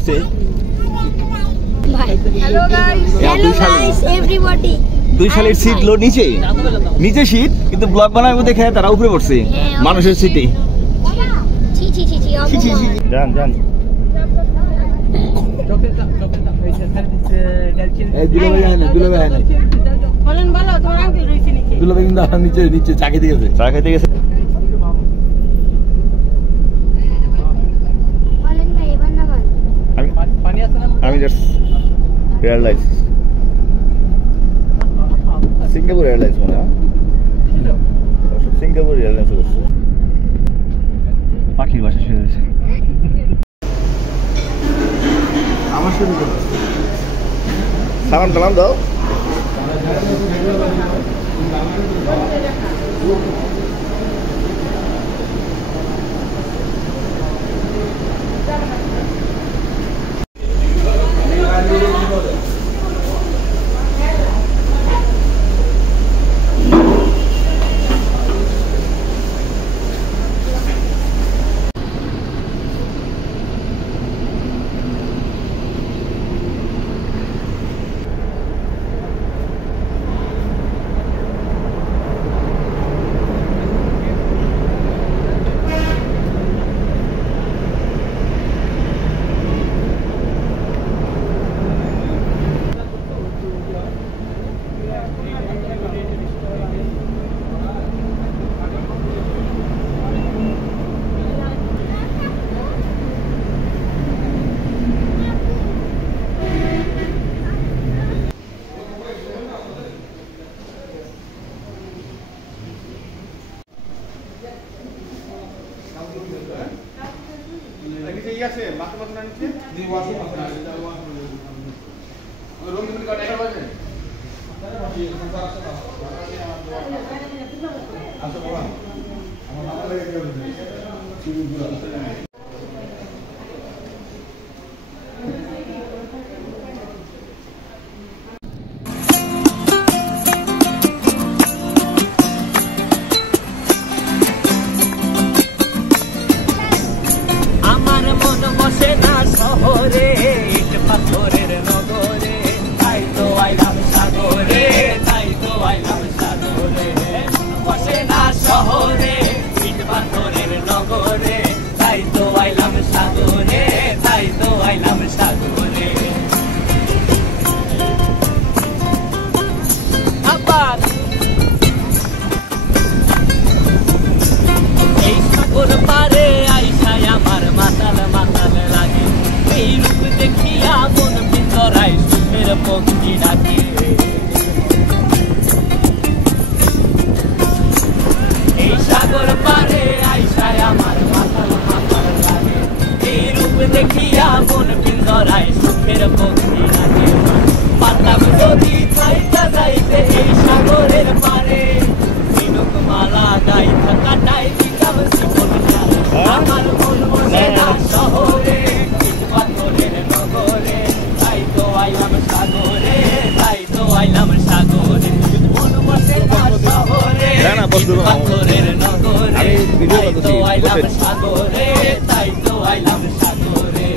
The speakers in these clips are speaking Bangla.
আসছে। Hello guys everybody. 2 সালের সিট লো নিচে নিচে সিট, কিন্তু ব্লগ বানাবো দেখে তারা উপরে পড়ছে মানুষের সিটে। ছি ছি ছি ছি যান যান। এই দুলাভাই আয় না, দুলাভাই আয় না। বলেন বলো তোমার আঙ্কেল রইছে নিচে। দুলাভাই কিন্তু নিচে নিচে চা খেতে গেছে। চা খেতে গেছে। বলেন ভাই এবার না বল। পানি আছে না? আমি জাস্ট এয়ারলাইন্স, সিঙ্গাপুর এয়ারলাইন্স মনে হয়। সিঙ্গাপুর এয়ারলাইন্স করছে। পাখির বাসা শুয়ে গেছে। আমার শুরু করো। সালাম সালাম দাও। আছে মাত্র মাত্র নিচে জি ওয়াশরুম আছে রুম দিবেন কত টাকা বাজে আচ্ছা বলা আমার নাম্বার লেগে গেছে শুরু করা শহরে ইট পাথরের নগরে তাই তো আইলাম সাগরে তাই তো আইলাম সাগরে বসে না শহরে ইট পাথরের নগরে তাই তো আইলাম সাগরে তাই তো আইলাম সাগরে আবার এই সাগর পারে আইসায় আমার মাতাল মাতাল লাগে এই রূপ দেখিয়া মন ভিতরাই সুখের পক্ষী ডাকে এই সাগর পারে আইসায় আমার মাতাল মাতাল লাগে এই রূপ দেখিয়া মন ভিতরাই সুখের পক্ষী ডাকে পাতাম যদি চাইতে যাইতে এই সাগরের পারে ঝিনুক মালা গাইতে কাটাই দিতাম জীবন আমার মন বসে না শহরে পাথরের নগরে তাই তো আইলাম সাগরে তাই তো আইলাম সাগরে মন বসে না শহরে পাথরের নগরে তাই তো আইলাম সাগরে তাই তো আইলাম সাগরে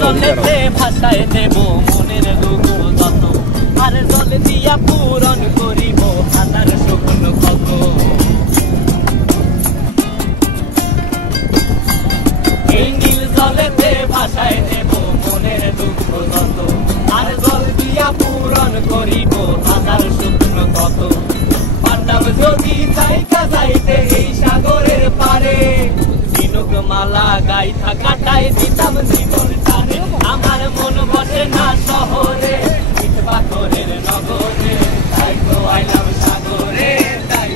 জলেতে ভাসায় দেব মনের দুঃখ যত আর জল দিয়া পূরণ করিব হাজার স্বপ্ন কত এই নীল জলেতে ভাসায় দেব মনের দুঃখ যত আর জল দিয়া পূরণ করিব হাজার স্বপ্ন কত পারতাম যদি চাইকা যাইতে এই সাগরের পারে ঝিনুক মালা গাইথা কাটাই দিতাম জীবন টানে আমার মন বসে না শহরে ইট পাথরের নগরে তাই তো আইলাম সাগরে তাই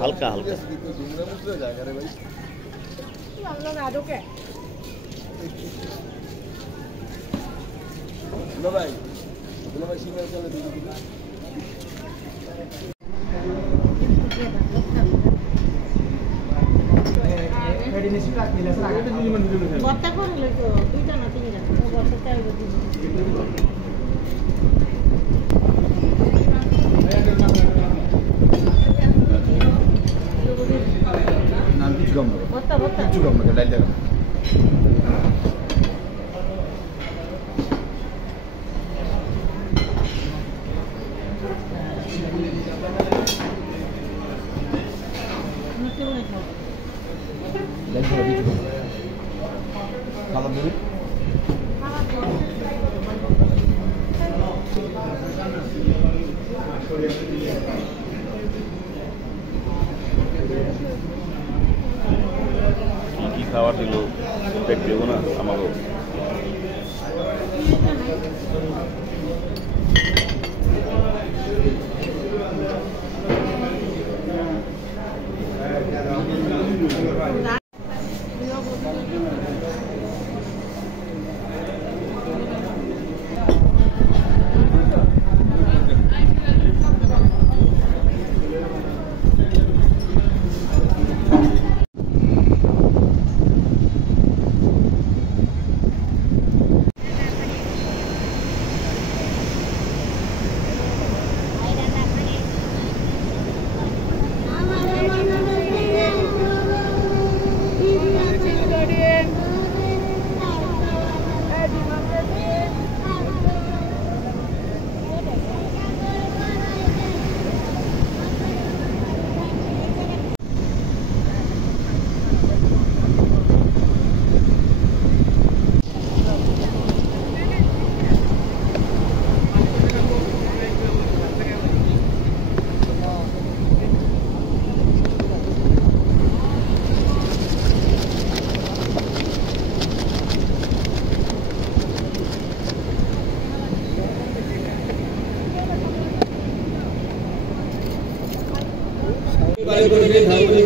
হালকা হালকা কি খাবার দিল পেট দেবো না আমারও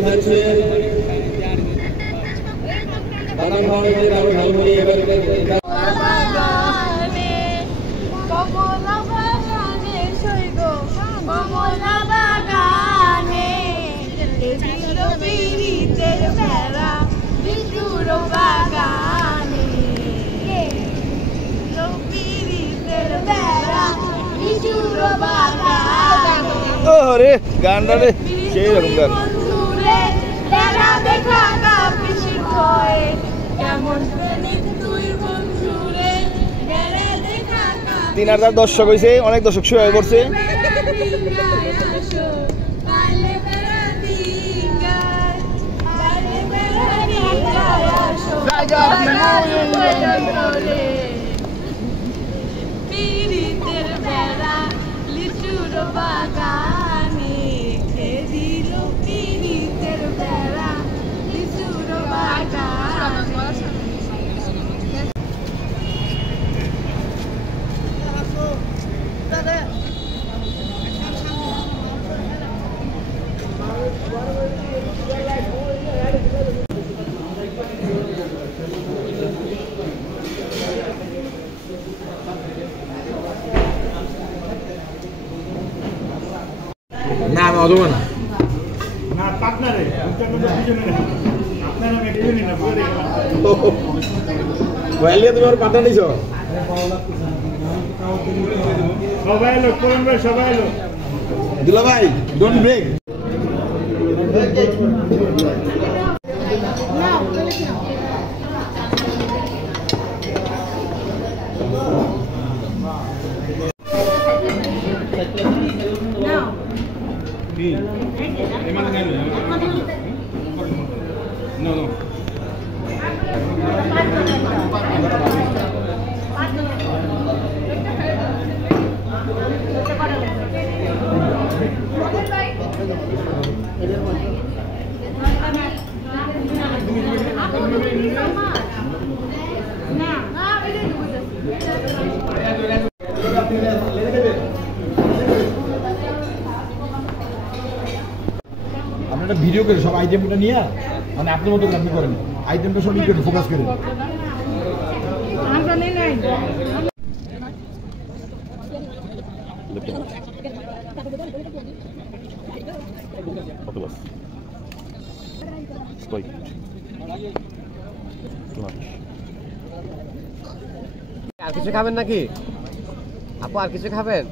Better ওরে গানটা রে সেই রকম গান। তিন হাজার দর্শক হয়েছে, অনেক দর্শক শুয়ে হয়ে পড়ছে। না না অদবা না না পার্টনারে আপনারা মেডিকেল না পড়ে গেল ওয়ালিয়া তুমি আর পার্টনার নিছো সবাই লোক করুন ভাই সবাই লোক দুলা ভাই ডোন্ট ব্রেক No, no. আপনারা ভিডিও করে সব আইটেমটা নিয়ে মানে আপনার মতো আপনি করেন আইটেমটা সব ই করে ফোকাস করেন আর কিছু খাবেন নাকি আপু? আর কিছু খাবেন?